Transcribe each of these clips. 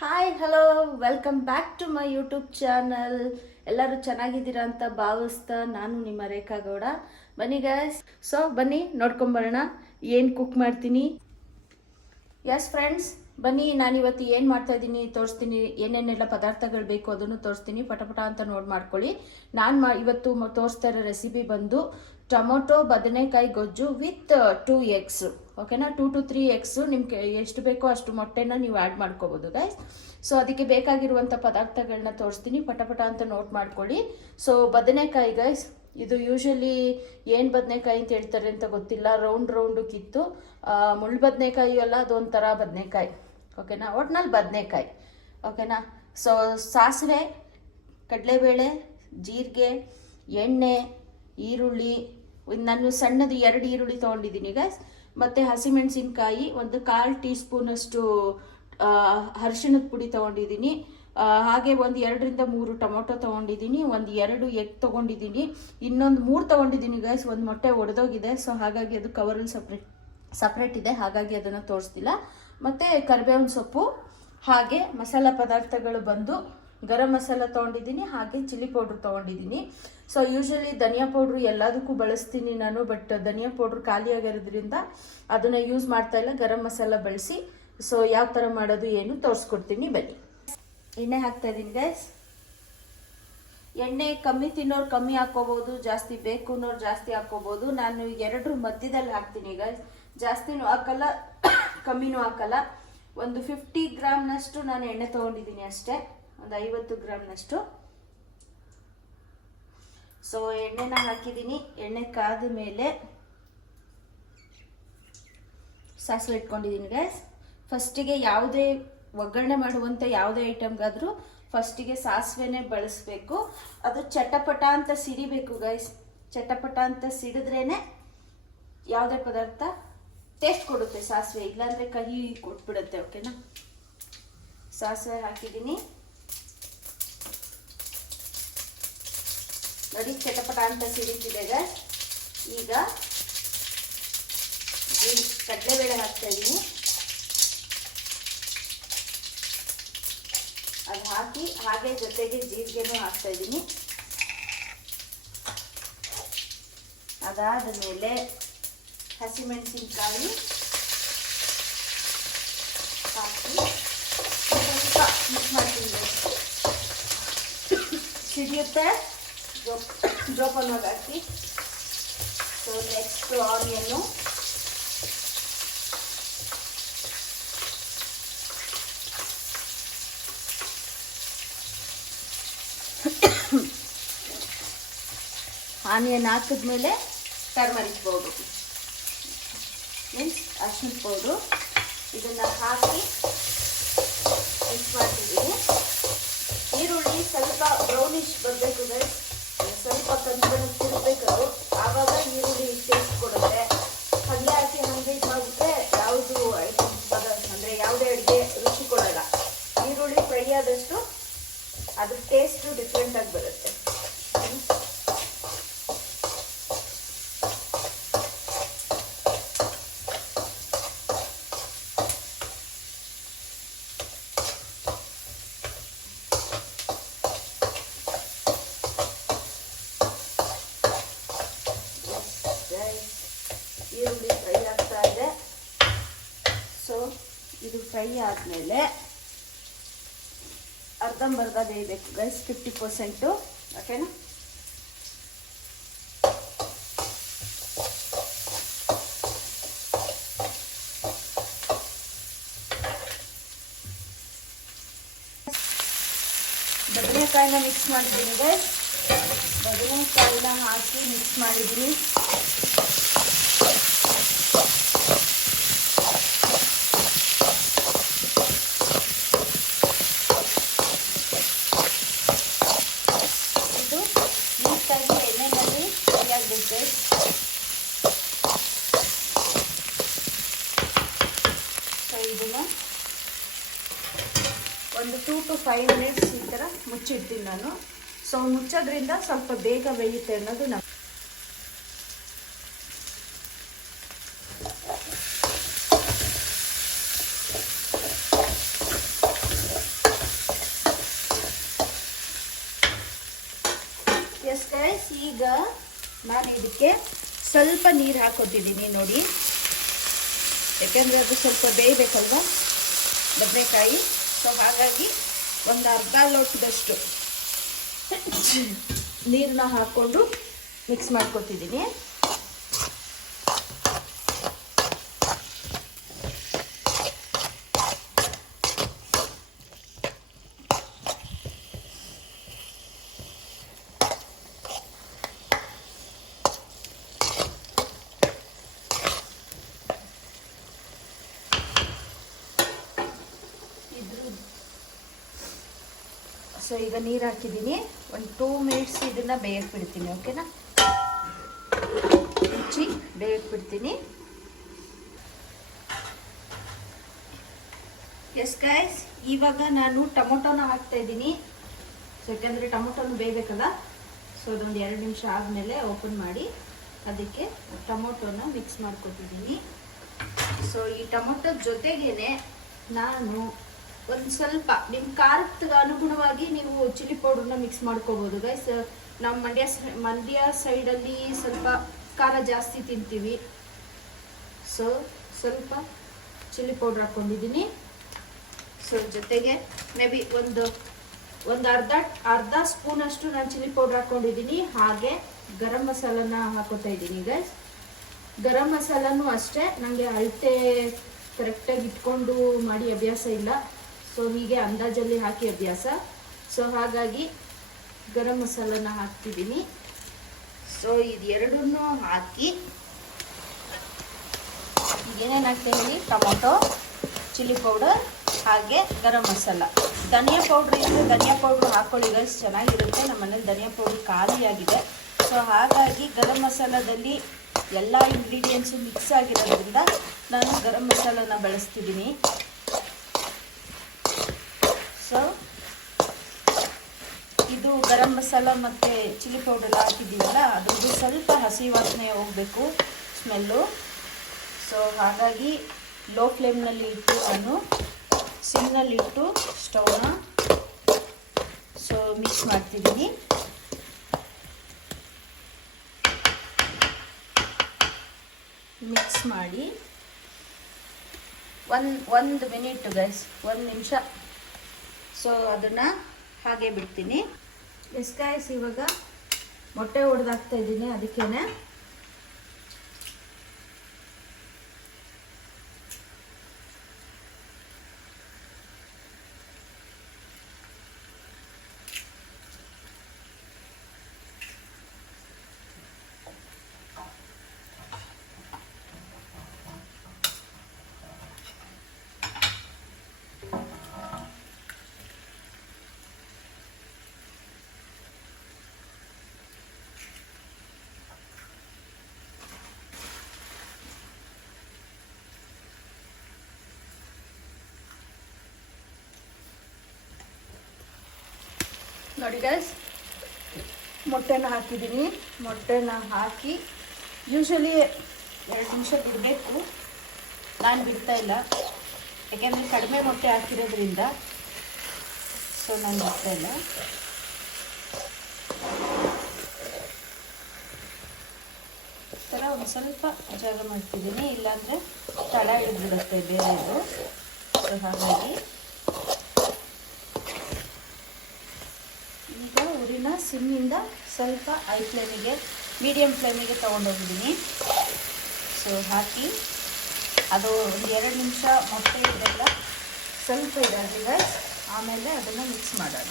Hi hello welcome back to my YouTube channel. ಎಲ್ಲರೂ ಚೆನ್ನಾಗಿದ್ದೀರಾ ಅಂತ ಭಾವಿಸ್ತಾ ನಾನು ನಿಮ್ಮ ರೇಖಾ ಗೌಡ. ಬನ್ನಿ ಗೈಸ್, ಬನ್ನಿ ನೋಡ್ಕೊಂಬರೋಣ ಏನು ಕುಕ್ ಮಾಡ್ತೀನಿ. ಎಸ್ ಫ್ರೆಂಡ್ಸ್, ಬನ್ನಿ ನಾನಿವತ್ತು ಏನು ಮಾಡ್ತಾ ಇದ್ದೀನಿ ತೋರಿಸ್ತೀನಿ. ಏನೇನೆಲ್ಲ ಪದಾರ್ಥಗಳು ಬೇಕು ಅದನ್ನು ತೋರಿಸ್ತೀನಿ. ಪಟಪಟ ಅಂತ ಮಾಡ್ಕೊಳ್ಳಿ. ನಾನು ಇವತ್ತು ತೋರಿಸ್ತಾ ಇರೋ ರೆಸಿಪಿ ಬಂದು ಟೊಮೊಟೊ ಬದನೆಕಾಯಿ ಗೊಜ್ಜು ವಿತ್ 2 eggs. ಓಕೆನಾ, 2 to 3 eggs ನಿಮ್ಗೆ ಎಷ್ಟು ಬೇಕೋ ಅಷ್ಟು ಮೊಟ್ಟೆನ ನೀವು ಆ್ಯಡ್ ಮಾಡ್ಕೋಬೋದು ಗೈಸ್. ಸೊ ಅದಕ್ಕೆ ಬೇಕಾಗಿರುವಂಥ ಪದಾರ್ಥಗಳನ್ನ ತೋರಿಸ್ತೀನಿ. ಪಟಪಟ ಅಂತ ನೋಟ್ ಮಾಡ್ಕೊಳ್ಳಿ. ಸೊ ಬದನೆಕಾಯಿ ಗೈಸ್, ಇದು ಯೂಶಲಿ ಏನು ಬದನೆಕಾಯಿ ಅಂತ ಹೇಳ್ತಾರೆ ಅಂತ ಗೊತ್ತಿಲ್ಲ. ರೌಂಡು ಕಿತ್ತು ಮುಳ್ಳು ಬದನೆಕಾಯಿ ಅಲ್ಲ, ಅದೊಂಥರ ಬದನೆಕಾಯಿ. ಓಕೆನಾ, ಒಟ್ನಲ್ಲಿ ಬದನೆಕಾಯಿ. ಓಕೆನಾ. ಸೊ ಸಾಸಿವೆ, ಕಡಲೆಬೇಳೆ, ಜೀರಿಗೆ, ಎಣ್ಣೆ, ಈರುಳ್ಳಿ, ನಾನು ಸಣ್ಣದು 2 ಈರುಳ್ಳಿ ತೊಗೊಂಡಿದ್ದೀನಿ ಗೈಸ್. ಮತ್ತು ಹಸಿಮೆಣಸಿನ್ಕಾಯಿ, ಒಂದು 1/4 ಟೀ ಸ್ಪೂನಷ್ಟು ಅರಿಶಿಣದ ಪುಡಿ ತೊಗೊಂಡಿದ್ದೀನಿ. ಹಾಗೆ ಒಂದು 2 ರಿಂದ 3 ಟೊಮೊಟೊ ತೊಗೊಂಡಿದ್ದೀನಿ. ಒಂದು 2 ಎಗ್ ತೊಗೊಂಡಿದ್ದೀನಿ. ಇನ್ನೊಂದು 3 ತೊಗೊಂಡಿದ್ದೀನಿ ಗೈಸ್. ಒಂದು ಮೊಟ್ಟೆ ಒಡೆದೋಗಿದೆ, ಸೊ ಹಾಗಾಗಿ ಅದು ಕವರಲ್ಲಿ ಸಪ್ರೇಟ್ ಇದೆ, ಹಾಗಾಗಿ ಅದನ್ನು ತೋರಿಸ್ತಿಲ್ಲ. ಮತ್ತು ಕರಿಬೇವಿನ ಸೊಪ್ಪು, ಹಾಗೆ ಮಸಾಲ ಪದಾರ್ಥಗಳು ಬಂದು ಗರಂ ಮಸಾಲ ತೊಗೊಂಡಿದ್ದೀನಿ, ಹಾಗೆ ಚಿಲ್ಲಿ ಪೌಡ್ರ್ ತೊಗೊಂಡಿದ್ದೀನಿ. ಸೊ ಯೂಶಲಿ ಧನಿಯಾ ಪೌಡ್ರು ಎಲ್ಲದಕ್ಕೂ ಬಳಸ್ತೀನಿ ನಾನು, ಬಟ್ ಧನಿಯಾ ಪೌಡ್ರ್ ಖಾಲಿ ಆಗಿರೋದ್ರಿಂದ ಅದನ್ನು ಯೂಸ್ ಮಾಡ್ತಾ ಇಲ್ಲ. ಗರಂ ಮಸಾಲ ಬಳಸಿ. ಸೊ ಯಾವ ಥರ ಮಾಡೋದು ಏನು ತೋರಿಸ್ಕೊಡ್ತೀನಿ ಬನ್ನಿ. ಎಣ್ಣೆ ಹಾಕ್ತಾ ಇದ್ದೀನಿ ಗೈಸ್. ಎಣ್ಣೆ ಕಮ್ಮಿ ತಿನ್ನೋರು ಕಮ್ಮಿ ಹಾಕ್ಕೋಬೋದು, ಜಾಸ್ತಿ ಬೇಕು ಅನ್ನೋರು ಜಾಸ್ತಿ ಹಾಕ್ಕೋಬೋದು. ನಾನು 2 ಮಧ್ಯದಲ್ಲಿ ಹಾಕ್ತೀನಿ ಗೈಸ್. ಜಾಸ್ತಿನೂ ಹಾಕಲ್ಲ, ಕಮ್ಮಿನೂ ಹಾಕಲ್ಲ. ಒಂದು 50 ಗ್ರಾಮ್ನಷ್ಟು ನಾನು ಎಣ್ಣೆ ತೊಗೊಂಡಿದ್ದೀನಿ ಅಷ್ಟೇ, ಒಂದು 50 ಗ್ರಾಮ್ನಷ್ಟು. ಸೊ ಎಣ್ಣೆನ ಹಾಕಿದ್ದೀನಿ. ಎಣ್ಣೆ ಕಾದ ಮೇಲೆ ಸಾಸಿವೆ ಇಟ್ಕೊಂಡಿದ್ದೀನಿ ಗೈಸ್. ಫಸ್ಟಿಗೆ ಯಾವುದೇ ಒಗ್ಗರಣೆ ಮಾಡುವಂಥ ಯಾವುದೇ ಐಟಮ್ಗಾದರೂ ಫಸ್ಟಿಗೆ ಸಾಸಿವೆನೇ ಬಳಸಬೇಕು. ಅದು ಚಟಪಟ ಅಂತ ಸಿಡಿಬೇಕು ಗೈಸ್. ಚಟಪಟ ಅಂತ ಸಿಡಿದ್ರೇನೆ ಯಾವುದೇ ಪದಾರ್ಥ ಟೇಸ್ಟ್ ಕೊಡುತ್ತೆ ಸಾಸಿವೆ, ಇಲ್ಲಾಂದರೆ ಕಹಿ ಕೊಟ್ಬಿಡುತ್ತೆ. ಓಕೆನಾ. ಸಾಸಿವೆ ಹಾಕಿದ್ದೀನಿ ನೋಡಿ, ಚಟಪಟ ಅಂತ ಸಿಡಿತಿದೆ ಗೈಸ್. ಈಗ ಕಡಲೆಬೇಳೆ ಹಾಕ್ತಾ ಇದ್ದೀನಿ. ಅದು ಹಾಕಿ ಹಾಗೆ ಜೊತೆಗೆ ಜೀರಿಗೆನೂ ಹಾಕ್ತಾ ಇದ್ದೀನಿ. ಅದಾದ ಮೇಲೆ ಹಸಿಮೆಣಸಿನ್ಕಾಯಿ ಹಾಕಿ ಸ್ವಲ್ಪ ಮಿಕ್ಸ್ ಮಾಡ್ತೀನಿ. ಸಿಡಿಯುತ್ತೆ ಜೋಪಾನವಾಗಿ ಹಾಕಿ. ಸೊ ನೆಕ್ಸ್ಟ್ ಆನಿಯನ್ನು, ಆನಿಯನ್ ಹಾಕಿದ್ಮೇಲೆ ಟರ್ಮರಿಕ್ ಪೌಡ್ರು ಮೀನ್ಸ್ ಅರಿಶಿನ ಪೌಡ್ರು, ಇದನ್ನು ಹಾಕಿ ಮಿಕ್ಸ್ ಮಾಡ್ತಿದ್ದೀನಿ. ಈರುಳ್ಳಿ ಸ್ವಲ್ಪ ಬ್ರೌನಿಶ್ ಬರಬೇಕು ಗೈಸ್, ಸ್ವಲ್ಪ ಕಂದು ತಿರುಗಬೇಕದು, ಆವಾಗ ಈರುಳ್ಳಿ ಟೇಸ್ಟ್ ಕೊಡುತ್ತೆ. ಹಾಗೆ ಹಾಕಿ ಹಾಗೆ ಇದು ಮಾಡಿಬಿಟ್ರೆ ಯಾವುದು ಐಟಮ್ ಅಂದರೆ ಯಾವುದೇ ಅಡುಗೆ ರುಚಿ ಕೊಡೋಲ್ಲ. ಈರುಳ್ಳಿ ಫ್ರೈ ಆದಷ್ಟು ಅದ್ರ ಟೇಸ್ಟು ಡಿಫ್ರೆಂಟಾಗಿ ಬರುತ್ತೆ. ಈರುಳ್ಳಿ ಫ್ರೈ ಆಗ್ತಾ ಇದೆ. ಸೊ ಇದು ಫ್ರೈ ಆದಮೇಲೆ ಅರ್ಧಂಬರ್ಧ ಬೇಯಬೇಕು ಗೈಸ್, 50%. ಓಕೆನಾ. ಬದನೆಕಾಯಿನ ಮಿಕ್ಸ್ ಮಾಡಿದ್ದೀನಿ ಗೈಸ್. ಬದನೆಕಾಯಿನ ಹಾಕಿ ಮಿಕ್ಸ್ ಮಾಡಿದ್ದೀನಿ. ಇದು ನೀಟಾಗಿ ಎಣ್ಣೆಯಲ್ಲಿ ಫ್ರೈ ಆಗಬೇಕು. ಸೊ ಇದನ್ನು ಒಂದು 2 to 5 minutes ಈ ಥರ ಮುಚ್ಚಿಡ್ತೀನಿ ನಾನು. ಸೊ ಮುಚ್ಚೋದ್ರಿಂದ ಸ್ವಲ್ಪ ಬೇಗ ಬೇಯುತ್ತೆ ಅನ್ನೋದು ನಮ್ಮ ಎಸ್ ಗೈಸ್, ಈಗ ನಾನು ಇದಕ್ಕೆ ಸ್ವಲ್ಪ ನೀರು ಹಾಕೋತಿದ್ದೀನಿ ನೋಡಿ, ಯಾಕೆಂದರೆ ಅದು ಸ್ವಲ್ಪ ಬೇಯಬೇಕಲ್ವ ಬದನೆಕಾಯಿ. ಸೊ ಹಾಗಾಗಿ ಒಂದು ಅರ್ಧ ಲೋಟದಷ್ಟು ನೀರನ್ನ ಹಾಕ್ಕೊಂಡು ಮಿಕ್ಸ್ ಮಾಡ್ಕೊತಿದ್ದೀನಿ. ಸೊ ಈಗ ನೀರು ಹಾಕಿದ್ದೀನಿ, ಒಂದು 2 ಮಿನಿಟ್ಸ್ ಇದನ್ನು ಬೇಯಕ್ಕೆ ಬಿಡ್ತೀನಿ. ಓಕೆನಾ, ಮುಚ್ಚಿ ಬೇಯಕ್ಕೆ ಬಿಡ್ತೀನಿ. ಎಸ್ ಗೈಸ್, ಇವಾಗ ನಾನು ಟೊಮೊಟೊನ ಹಾಕ್ತಾ ಇದ್ದೀನಿ. ಸೊ ಯಾಕಂದರೆ ಟೊಮೊಟೊನು ಬೇಯಬೇಕಲ್ಲ. ಸೊ ಅದೊಂದು 2 ನಿಮಿಷ ಆದಮೇಲೆ ಓಪನ್ ಮಾಡಿ ಅದಕ್ಕೆ ಟೊಮೊಟೊನ ಮಿಕ್ಸ್ ಮಾಡ್ಕೊತಿದ್ದೀನಿ. ಸೊ ಈ ಟೊಮೊಟೊ ಜೊತೆಗೇನೆ ನಾನು ಒಂದು ಸ್ವಲ್ಪ ನಿಮ್ಮ ಖಾರಕ್ಕೆ ಅನುಗುಣವಾಗಿ ನೀವು ಚಿಲ್ಲಿ ಪೌಡ್ರನ್ನ ಮಿಕ್ಸ್ ಮಾಡ್ಕೋಬೋದು ಗೈಸ್. ನಮ್ಮ ಮಂಡ್ಯ ಸೈಡಲ್ಲಿ ಸ್ವಲ್ಪ ಖಾರ ಜಾಸ್ತಿ ತಿಂತೀವಿ. ಸೊ ಸ್ವಲ್ಪ ಚಿಲ್ಲಿ ಪೌಡ್ರ್ ಹಾಕ್ಕೊಂಡಿದ್ದೀನಿ. ಸೊ ಜೊತೆಗೆ ಮೇ ಬಿ ಒಂದು ಅರ್ಧ ಸ್ಪೂನಷ್ಟು ನಾನು ಚಿಲ್ಲಿ ಪೌಡ್ರ್ ಹಾಕ್ಕೊಂಡಿದ್ದೀನಿ. ಹಾಗೆ ಗರಂ ಮಸಾಲನ ಹಾಕೋತಾ ಇದ್ದೀನಿ ಗೈಸ್. ಗರಂ ಮಸಾಲನೂ ಅಷ್ಟೇ, ನನಗೆ ಅಳತೆ ಕರೆಕ್ಟಾಗಿ ಇಟ್ಕೊಂಡು ಮಾಡಿ ಅಭ್ಯಾಸ ಇಲ್ಲ. ಸೊ ಹೀಗೆ ಅಂದಾಜಲ್ಲಿ ಹಾಕಿ ಅಭ್ಯಾಸ. ಸೊ ಹಾಗಾಗಿ ಗರಂ ಮಸಾಲನ ಹಾಕ್ತಿದ್ದೀನಿ. ಸೊ ಇದೆರಡನ್ನೂ ಹಾಕಿ ಏನೇನು ಹಾಕ್ತೀನಿ, ಟೊಮೊಟೊ, ಚಿಲ್ಲಿ ಪೌಡರ್ ಹಾಗೆ ಗರಂ ಮಸಾಲ. ಧನಿಯಾ ಪೌಡ್ರ್ ಇದ್ದರೆ ಧನಿಯಾ ಪೌಡ್ರ್ ಹಾಕ್ಕೊಳ್ಳಿ ಗೈಸ್, ಚೆನ್ನಾಗಿರುತ್ತೆ. ನಮ್ಮ ಮನೇಲಿ ಧನಿಯಾ ಪೌಡ್ರ್ ಖಾಲಿಯಾಗಿದೆ. ಸೊ ಹಾಗಾಗಿ ಗರಂ ಮಸಾಲದಲ್ಲಿ ಎಲ್ಲ ಇಂಗ್ರೀಡಿಯೆಂಟ್ಸು ಮಿಕ್ಸ್ ಆಗಿರೋದ್ರಿಂದ ನಾನು ಗರಂ ಮಸಾಲನ ಬಳಸ್ತಿದ್ದೀನಿ. ಸೊ ಇದು ಗರಂ ಮಸಾಲ ಮತ್ತು ಚಿಲ್ಲಿ ಪೌಡರ್ ಹಾಕಿದ್ದೀವಲ್ಲ, ಅದ್ರದ್ದು ಸ್ವಲ್ಪ ಹಸಿ ವಾಸನೆ ಹೋಗಬೇಕು, ಸ್ಮೆಲ್ಲು. ಸೊ ಹಾಗಾಗಿ ಲೋ ಫ್ಲೇಮ್ನಲ್ಲಿ ಇಟ್ಟು ನಾನು ಸಿಮ್ನಲ್ಲಿಟ್ಟು ಸ್ಟವ್ನ ಸೊ ಮಿಕ್ಸ್ ಮಾಡ್ತಿದ್ದೀನಿ. ಮಿಕ್ಸ್ ಮಾಡಿ ಒಂದು ಮಿನಿಟ್ ಗೈಸ್, 1 ನಿಮಿಷ. ಸೊ ಅದನ್ನು ಹಾಗೆ ಬಿಡ್ತೀನಿ. ಎಸ್ ಗೈಸ್, ಇವಾಗ ಮೊಟ್ಟೆ ಹೊಡೆದಾಕ್ತಾ ಇದ್ದೀನಿ. ಅದಕ್ಕೇನೆ ನೋಡಿ ಗೈಸ್, ಮೊಟ್ಟೆನ ಹಾಕಿದ್ದೀನಿ. ಮೊಟ್ಟೆನ ಹಾಕಿ ಯೂಶಲಿ 2 ನಿಮಿಷ ಬಿಡಬೇಕು. ನಾನು ಬಿಡ್ತಾ ಇಲ್ಲ, ಯಾಕೆಂದರೆ ಕಡಿಮೆ ಮೊಟ್ಟೆ ಹಾಕಿರೋದ್ರಿಂದ. ಸೊ ನಾನು ಬಿಡ್ತಾ ಇಲ್ಲ. ಈ ಥರ ಒಂದು ಸ್ವಲ್ಪ ಜಾಗ ಮಾಡ್ತಿದ್ದೀನಿ, ಇಲ್ಲಾಂದರೆ ತಳ ಹಿಡಿದ್ಬಿಡುತ್ತೆ ಬೇರೆದು. ಸೊ ಹಾಗಾಗಿ ಈಗ ಉರಿನ ಸಿಮ್ಮಿಂದ ಸ್ವಲ್ಪ ಹೈ ಫ್ಲೇಮಿಗೆ, ಮೀಡಿಯಮ್ ಫ್ಲೇಮಿಗೆ ತೊಗೊಂಡೋಗಿದ್ದೀನಿ. ಸೊ ಹಾಕಿ ಅದು ಒಂದು 2 ನಿಮಿಷ ಮೊಟ್ಟೆ ಇದೆಲ್ಲ ಸ್ವಲ್ಪ ಇದಾಗಿದೆ. ಆಮೇಲೆ ಅದನ್ನು ಮಿಕ್ಸ್ ಮಾಡೋಣ.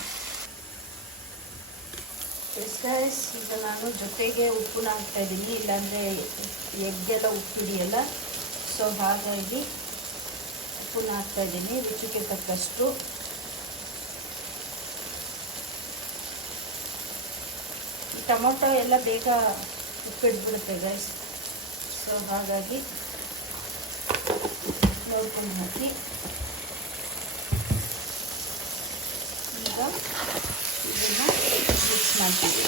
ಎಸ್ ಗೈಸ್, ಈಗ ನಾನು ಜೊತೆಗೆ ಉಪ್ಪನ್ನ ಹಾಕ್ತಾಯಿದ್ದೀನಿ, ಇಲ್ಲಾಂದರೆ ಎಗ್ಗೆಲ್ಲ ಉಪ್ಪು ಹಿಡಿಯಲ್ಲ. ಸೊ ಹಾಗಾಗಿ ಉಪ್ಪನ್ನ ಹಾಕ್ತಾಯಿದ್ದೀನಿ ರುಚಿಗೆ ತಕ್ಕಷ್ಟು. ಟೊಮೊಟೊ ಎಲ್ಲ ಬೇಗ ಉಪ್ಪಿಡ್ಬಿಡುತ್ತೆ ಗೈಸ್. ಸೊ ಹಾಗಾಗಿ ನೋಡ್ಕೊಂಡು ಹಾಕಿ. ಈಗ ಇದನ್ನು ಮಿಕ್ಸ್ ಮಾಡ್ತೀವಿ.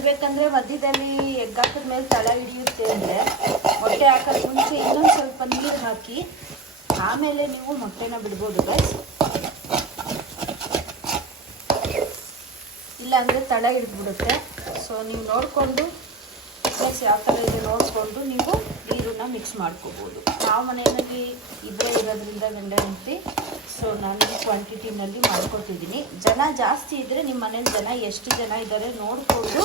ಇಡಬೇಕಂದ್ರೆ ಮಧ್ಯದಲ್ಲಿ ಎಗ್ ಹಾಕಿದ ಮೇಲೆ ತಳ ಹಿಡಿಯುತ್ತೆ ಅಂದರೆ ಮೊಟ್ಟೆ ಹಾಕೋದು ಮುಂಚೆ ಇನ್ನೊಂದು ಸ್ವಲ್ಪ ನೀರು ಹಾಕಿ ಆಮೇಲೆ ನೀವು ಮೊಟ್ಟೆನ ಬಿಡ್ಬೋದು ಗೈಸ್. ಇಲ್ಲಾಂದರೆ ತಳ ಹಿಡಿದ್ಬಿಡುತ್ತೆ. ಸೊ ನೀವು ನೋಡಿಕೊಂಡು ಪ್ಲಸ್ ಯಾವ ಥರ ಇದೆ ನೋಡಿಕೊಂಡು ನೀವು ನೀರನ್ನ ಮಿಕ್ಸ್ ಮಾಡ್ಕೋಬೋದು. ನಾವು ಮನೆಯಲ್ಲಿ ಇಬ್ಬರೇ ಇರೋದ್ರಿಂದ ಗಂಡ ಹೆಂಡತಿ, ಸೊ ನಾನು ಈ ಕ್ವಾಂಟಿಟಿನಲ್ಲಿ ಮಾಡ್ಕೊತಿದ್ದೀನಿ. ಜನ ಜಾಸ್ತಿ ಇದ್ದರೆ ನಿಮ್ಮ ಮನೇಲಿ ಜನ ಎಷ್ಟು ಜನ ಇದ್ದಾರೆ ನೋಡಿಕೊಂಡು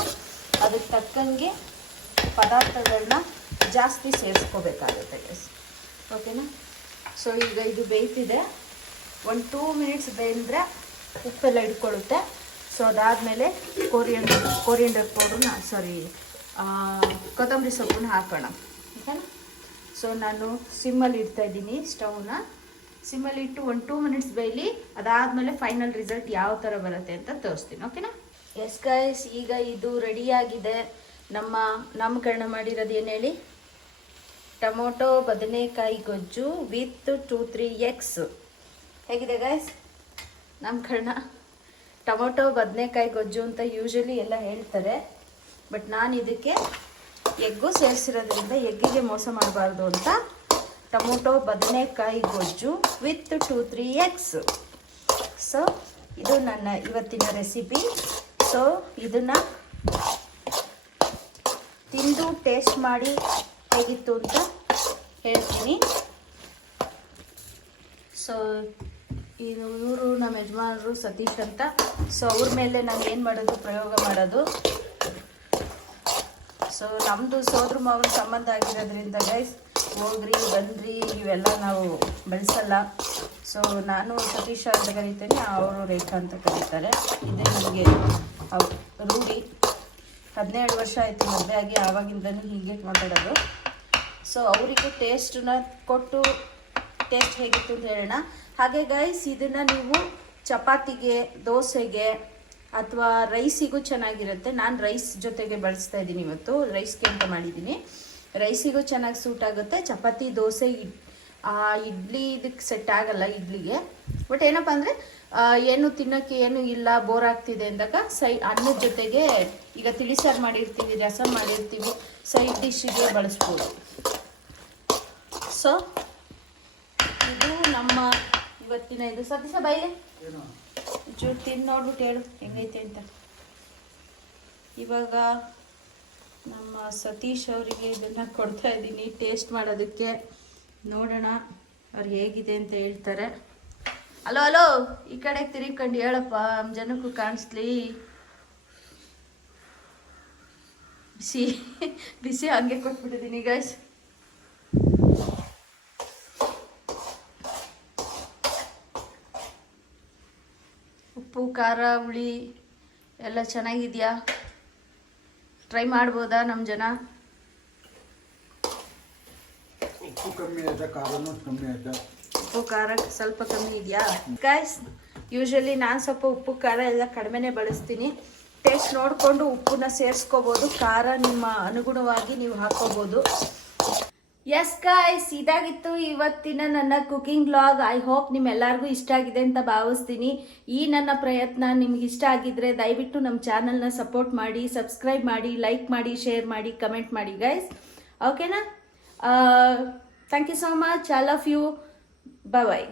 ಅದಕ್ಕೆ ತಕ್ಕಂಗೆ ಪದಾರ್ಥಗಳನ್ನ ಜಾಸ್ತಿ ಸೇರಿಸ್ಕೋಬೇಕಾಗುತ್ತೆ ಗೈಸ್, ಓಕೆನಾ. ಸೊ ಈಗ ಇದು ಬೇಯ್ತಿದೆ. ಒಂದು 2 ಮಿನಿಟ್ಸ್ ಬೇಯಿದ್ರೆ ಉಪ್ಪೆಲ್ಲ ಇಟ್ಕೊಳ್ಳುತ್ತೆ. ಸೊ ಅದಾದಮೇಲೆ ಕೊರಿಯಂಡರ್ ಪೌಡರ್ನ ಕೊತ್ತಂಬರಿ ಸೊಪ್ಪನ್ನ ಹಾಕೋಣ, ಓಕೆನಾ. ಸೊ ನಾನು ಸಿಮ್ಮಲ್ಲಿ ಇಡ್ತಾಯಿದ್ದೀನಿ, ಸ್ಟವ್ನ ಸಿಮ್ಮಲ್ಲಿ ಇಟ್ಟು ಒಂದು 2 ಮಿನಿಟ್ಸ್ ಬೇಯಲಿ. ಅದಾದಮೇಲೆ ಫೈನಲ್ ರಿಸಲ್ಟ್ ಯಾವ ಥರ ಬರುತ್ತೆ ಅಂತ ತೋರಿಸ್ತೀನಿ, ಓಕೆನಾ. ಎಸ್ ಗೈಸ್, ಈಗ ಇದು ರೆಡಿಯಾಗಿದೆ. ನಾಮಕರಣ ಮಾಡಿರೋದು ಏನು ಹೇಳಿ, ಟೊಮೊಟೊ ಬದನೆಕಾಯಿ ಗೊಜ್ಜು ವಿತ್ 2-3 ಎಗ್ಸ್. ಹೇಗಿದೆ ಗೈಸ್ ನಾಮಕರಣ? ಟೊಮೊಟೊ ಬದನೆಕಾಯಿ ಗೊಜ್ಜು ಅಂತ ಯೂಶಲಿ ಎಲ್ಲ ಹೇಳ್ತಾರೆ, ಬಟ್ ನಾನು ಇದಕ್ಕೆ ಎಗ್ಗು ಸೇರಿಸಿರೋದ್ರಿಂದ ಎಗ್ಗಿಗೆ ಮೋಸ ಮಾಡಬಾರ್ದು ಅಂತ ಟೊಮೊಟೊ ಬದನೆಕಾಯಿ ಗೊಜ್ಜು ವಿತ್ 2-3 ಎಗ್ಸ್. ಸೊ ಇದು ನನ್ನ ಇವತ್ತಿನ ರೆಸಿಪಿ. ಸೊ ಇದನ್ನು ತಿಂದು ಟೇಸ್ಟ್ ಮಾಡಿ ಹೇಗಿತ್ತು ಅಂತ ಹೇಳ್ತೀನಿ. ಸೊ ಇವರು ನಮ್ಮ ಯಜಮಾನರು ಸತೀಶ್ ಅಂತ. ಸೊ ಅವ್ರ ಮೇಲೆ ನಾನು ಏನು ಮಾಡೋದು, ಪ್ರಯೋಗ ಮಾಡೋದು. ಸೊ ನಮ್ಮದು ಸೋದರ ಮಾವನ ಸಂಬಂಧ ಆಗಿರೋದ್ರಿಂದ ಗೈಸ್ ಹೋಗ್ರಿ ಬನ್ರಿ ಇವೆಲ್ಲ ನಾವು ಬೆಳೆಸಲ್ಲ. ಸೊ ನಾನು ಸತೀಶ ಅಂತ ಕರೀತೇನೆ, ಅವರು ರೇಖಾ ಅಂತ ಕರೀತಾರೆ. ಇದೇ ನಮಗೆ ರೂಢಿ. 17 ವರ್ಷ ಆಯಿತು ಮದುವೆ ಆಗಿ, ಆವಾಗಿಂದನೂ ಹೀಗೆ ಮಾತಾಡೋದು. ಸೊ ಅವರಿಗೂ ಟೇಸ್ಟನ್ನ ಕೊಟ್ಟು ಟೇಸ್ಟ್ ಹೇಗಿತ್ತು ಅಂತ ಹೇಳೋಣ. ಹಾಗೆ ಗೈಸ್ ಇದನ್ನು ನೀವು ಚಪಾತಿಗೆ, ದೋಸೆಗೆ ಅಥವಾ ರೈಸಿಗೂ ಚೆನ್ನಾಗಿರುತ್ತೆ. ನಾನು ರೈಸ್ ಜೊತೆಗೆ ಬಳಸ್ತಾ ಇದ್ದೀನಿ ಇವತ್ತು, ರೈಸ್ಗೆ ಅಂತ ಮಾಡಿದ್ದೀನಿ. ರೈಸಿಗೂ ಚೆನ್ನಾಗಿ ಸೂಟ್ ಆಗುತ್ತೆ. ಚಪಾತಿ, ದೋಸೆ, ಇಡ್ಲಿ ಇದಕ್ಕೆ ಸೆಟ್ ಆಗಲ್ಲ ಇಡ್ಲಿಗೆ. ಬಟ್ ಏನಪ್ಪ ಅಂದರೆ ಏನು ತಿನ್ನೋಕ್ಕೆ ಏನು ಇಲ್ಲ, ಬೋರ್ ಆಗ್ತಿದೆ ಅಂದಾಗ ಅನ್ನದ ಜೊತೆಗೆ ಈಗ ತಿಳಿಸಾರು ಮಾಡಿರ್ತೀವಿ, ರಸಮ್ ಮಾಡಿರ್ತೀವಿ, ಸೈಡ್ ಡಿಶ್ಶಿಗೆ ಬಳಸ್ಬೋದು. ಸೊ ಇದು ನಮ್ಮ ಇವತ್ತಿನ ಇದು. ಸತೀಶ ಬೈಲೆ ಚೂರು ತಿಂದು ನೋಡ್ಬಿಟ್ಟು ಹೇಳು ಹೆಂಗೈತೆ ಅಂತ. ಇವಾಗ ನಮ್ಮ ಸತೀಶ್ ಅವರಿಗೆ ಇದನ್ನು ಕೊಡ್ತಾ ಇದ್ದೀನಿ ಟೇಸ್ಟ್ ಮಾಡೋದಕ್ಕೆ. ನೋಡೋಣ ಅವ್ರು ಹೇಗಿದೆ ಅಂತ ಹೇಳ್ತಾರೆ. ಹಲೋ ಹಲೋ, ಈ ಕಡೆ ತಿರುಗಿಕೊಂಡು ಹೇಳಪ್ಪ, ನಮ್ಮ ಜನಕ್ಕೂ ಕಾಣಿಸ್ಲಿ. ಬಿಸಿ ಬಿಸಿ ಹಂಗೆ ಕೊಟ್ಬಿಟ್ಟಿದ್ದೀನಿ ಗೈಸ್. ಉಪ್ಪು, ಖಾರ, ಹುಳಿ ಎಲ್ಲ ಚೆನ್ನಾಗಿದೆಯಾ? ಟ್ರೈ ಮಾಡ್ಬೋದಾ ನಮ್ಮ ಜನ? ಉಪ್ಪು ಕಮ್ಮಿ ಆಯ್ತಾ, ಖಾರನೂ ಕಮ್ಮಿ ಆಯ್ತಾ? ಉಪ್ಪು ಖಾರ ಸ್ವಲ್ಪ ಕಮ್ಮಿ ಇದೆಯಾ ಗೈಸ್? ಯೂಶಲಿ ನಾನು ಸ್ವಲ್ಪ ಉಪ್ಪು ಖಾರ ಎಲ್ಲ ಕಡಿಮೆನೇ ಬಳಸ್ತೀನಿ. ಟೇಸ್ಟ್ ನೋಡಿಕೊಂಡು ಉಪ್ಪನ್ನ ಸೇರಿಸ್ಕೋಬೋದು, ಖಾರ ನಿಮ್ಮ ಅನುಗುಣವಾಗಿ ನೀವು ಹಾಕೋಬೋದು. ಎಸ್ ಗೈಸ್, ಇದಾಗಿತ್ತು ಇವತ್ತಿನ ನನ್ನ ಕುಕಿಂಗ್ ವ್ಲಾಗ್. ಐ ಹೋಪ್ ನಿಮ್ಮೆಲ್ಲರಿಗೂ ಇಷ್ಟ ಆಗಿದೆ ಅಂತ ಭಾವಿಸ್ತೀನಿ. ಈ ನನ್ನ ಪ್ರಯತ್ನ ನಿಮ್ಗೆ ಇಷ್ಟ ಆಗಿದ್ರೆ ದಯವಿಟ್ಟು ನಮ್ಮ ಚಾನಲ್ನ ಸಪೋರ್ಟ್ ಮಾಡಿ, ಸಬ್ಸ್ಕ್ರೈಬ್ ಮಾಡಿ, ಲೈಕ್ ಮಾಡಿ, ಶೇರ್ ಮಾಡಿ, ಕಮೆಂಟ್ ಮಾಡಿ ಗೈಸ್, ಓಕೆನಾ. Thank you so much. I love you. Bye bye.